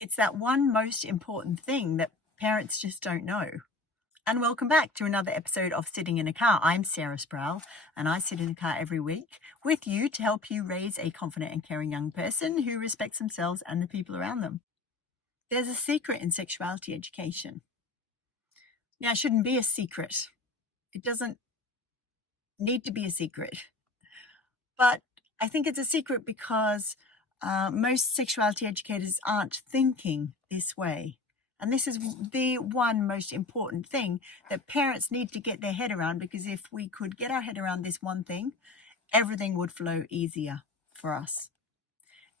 It's that one most important thing that parents just don't know. And welcome back to another episode of Sitting in a Car. I'm Sarah Sproul, and I sit in a car every week with you to help you raise a confident and caring young person who respects themselves and the people around them. There's a secret in sexuality education. Now, it shouldn't be a secret. It doesn't need to be a secret. But I think it's a secret because most sexuality educators aren't thinking this way. And this is the one most important thing that parents need to get their head around, because if we could get our head around this one thing, everything would flow easier for us.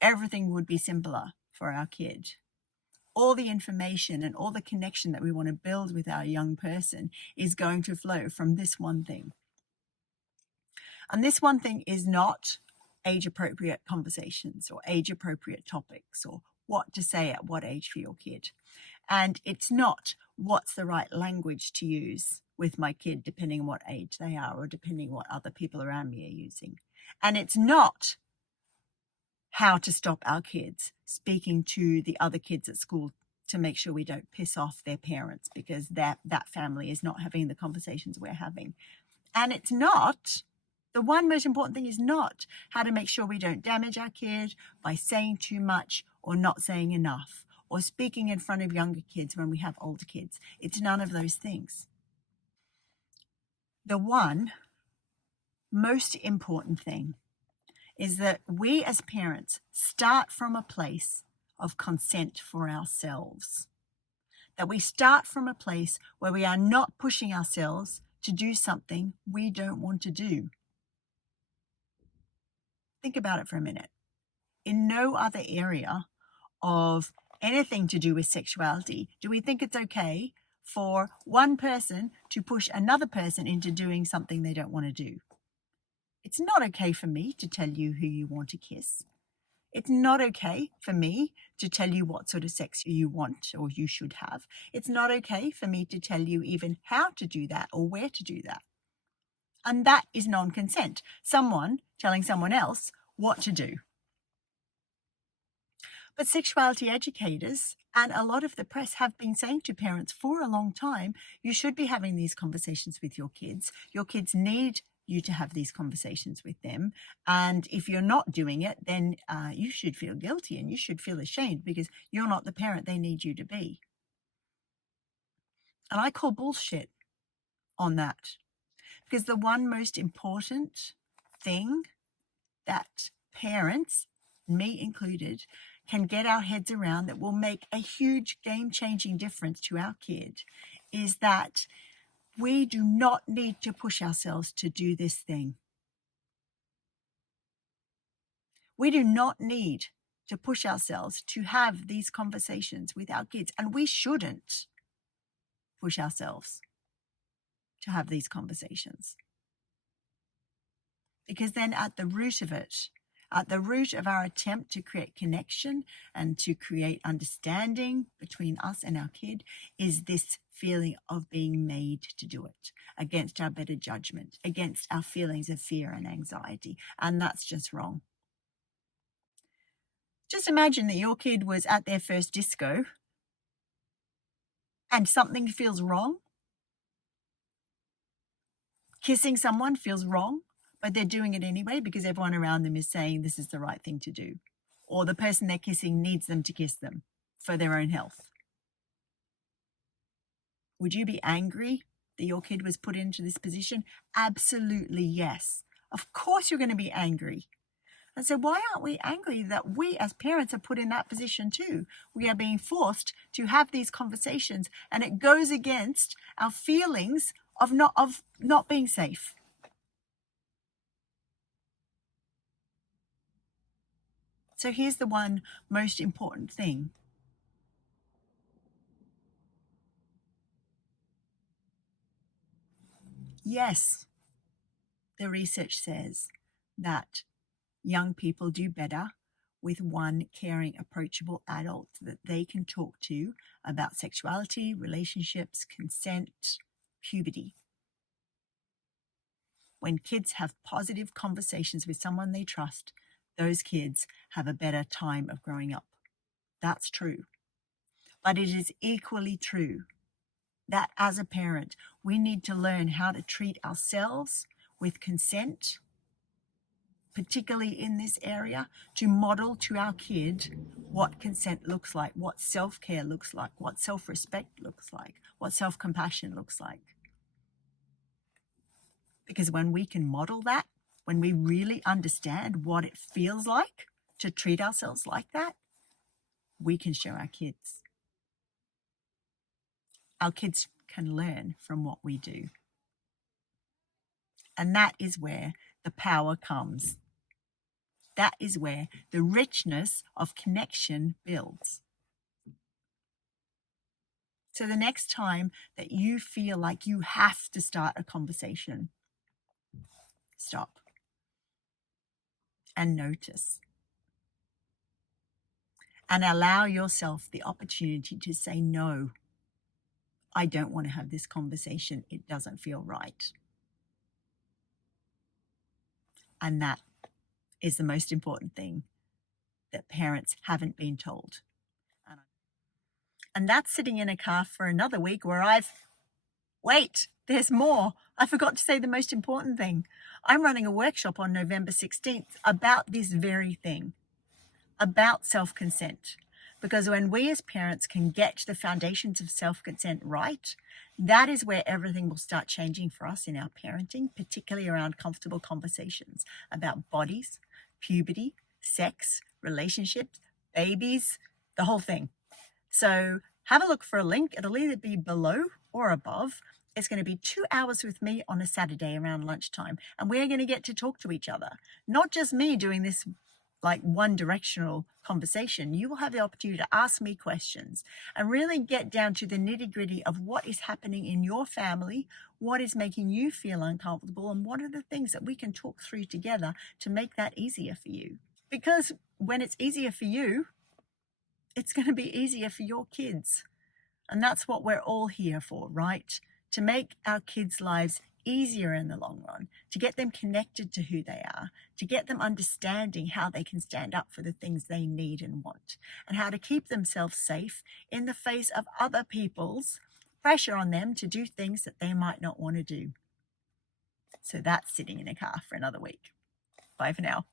Everything would be simpler for our kid. All the information and all the connection that we want to build with our young person is going to flow from this one thing. And this one thing is not age-appropriate conversations or age-appropriate topics or what to say at what age for your kid. And it's not what's the right language to use with my kid, depending on what age they are or depending what other people around me are using. And it's not how to stop our kids speaking to the other kids at school to make sure we don't piss off their parents because that family is not having the conversations we're having. And it's not, the one most important thing is not how to make sure we don't damage our kid by saying too much or not saying enough or speaking in front of younger kids when we have older kids. It's none of those things. The one most important thing is that we as parents start from a place of consent for ourselves. That we start from a place where we are not pushing ourselves to do something we don't want to do. Think about it for a minute. In no other area of anything to do with sexuality do we think it's okay for one person to push another person into doing something they don't want to do. It's not okay for me to tell you who you want to kiss. It's not okay for me to tell you what sort of sex you want or you should have. It's not okay for me to tell you even how to do that or where to do that. And that is non-consent. Someone telling someone else what to do. But sexuality educators and a lot of the press have been saying to parents for a long time, you should be having these conversations with your kids. Your kids need you to have these conversations with them. And if you're not doing it, then you should feel guilty and you should feel ashamed because you're not the parent they need you to be. And I call bullshit on that, because the one most important thing that parents, me included, can get our heads around that will make a huge game-changing difference to our kid is that we do not need to push ourselves to do this thing. We do not need to push ourselves to have these conversations with our kids, and we shouldn't push ourselves to have these conversations. Because then at the root of it, at the root of our attempt to create connection and to create understanding between us and our kid is this feeling of being made to do it against our better judgment, against our feelings of fear and anxiety. And that's just wrong. Just imagine that your kid was at their first disco and something feels wrong. Kissing someone feels wrong, but they're doing it anyway because everyone around them is saying this is the right thing to do. Or the person they're kissing needs them to kiss them for their own health. Would you be angry that your kid was put into this position? Absolutely yes. Of course you're going to be angry. And so why aren't we angry that we as parents are put in that position too? We are being forced to have these conversations, and it goes against our feelings of not being safe. So here's the one most important thing. Yes, the research says that young people do better with one caring, approachable adult that they can talk to about sexuality, relationships, consent, puberty. When kids have positive conversations with someone they trust, those kids have a better time of growing up. That's true. But it is equally true that as a parent, we need to learn how to treat ourselves with consent, particularly in this area, to model to our kid what consent looks like, what self-care looks like, what self-respect looks like, what self-compassion looks like. Because when we can model that, when we really understand what it feels like to treat ourselves like that, we can show our kids. Our kids can learn from what we do. And that is where the power comes. That is where the richness of connection builds. So the next time that you feel like you have to start a conversation, stop and notice. And allow yourself the opportunity to say, no, I don't want to have this conversation. It doesn't feel right. And that is the most important thing that parents haven't been told. And that's sitting in a car for another week where wait, there's more. I forgot to say the most important thing. I'm running a workshop on November 16th about this very thing, about self-consent. Because when we as parents can get the foundations of self-consent right, that is where everything will start changing for us in our parenting, particularly around comfortable conversations about bodies, puberty, sex, relationships, babies, the whole thing. So have a look for a link. It'll either be below or above. It's going to be 2 hours with me on a Saturday around lunchtime. And we're going to get to talk to each other. Not just me doing this like one directional conversation. You will have the opportunity to ask me questions and really get down to the nitty gritty of what is happening in your family, what is making you feel uncomfortable, and what are the things that we can talk through together to make that easier for you. Because when it's easier for you, it's going to be easier for your kids. And that's what we're all here for, right? To make our kids' lives easier in the long run, to get them connected to who they are, to get them understanding how they can stand up for the things they need and want, and how to keep themselves safe in the face of other people's pressure on them to do things that they might not want to do. So that's sitting in a car for another week. Bye for now.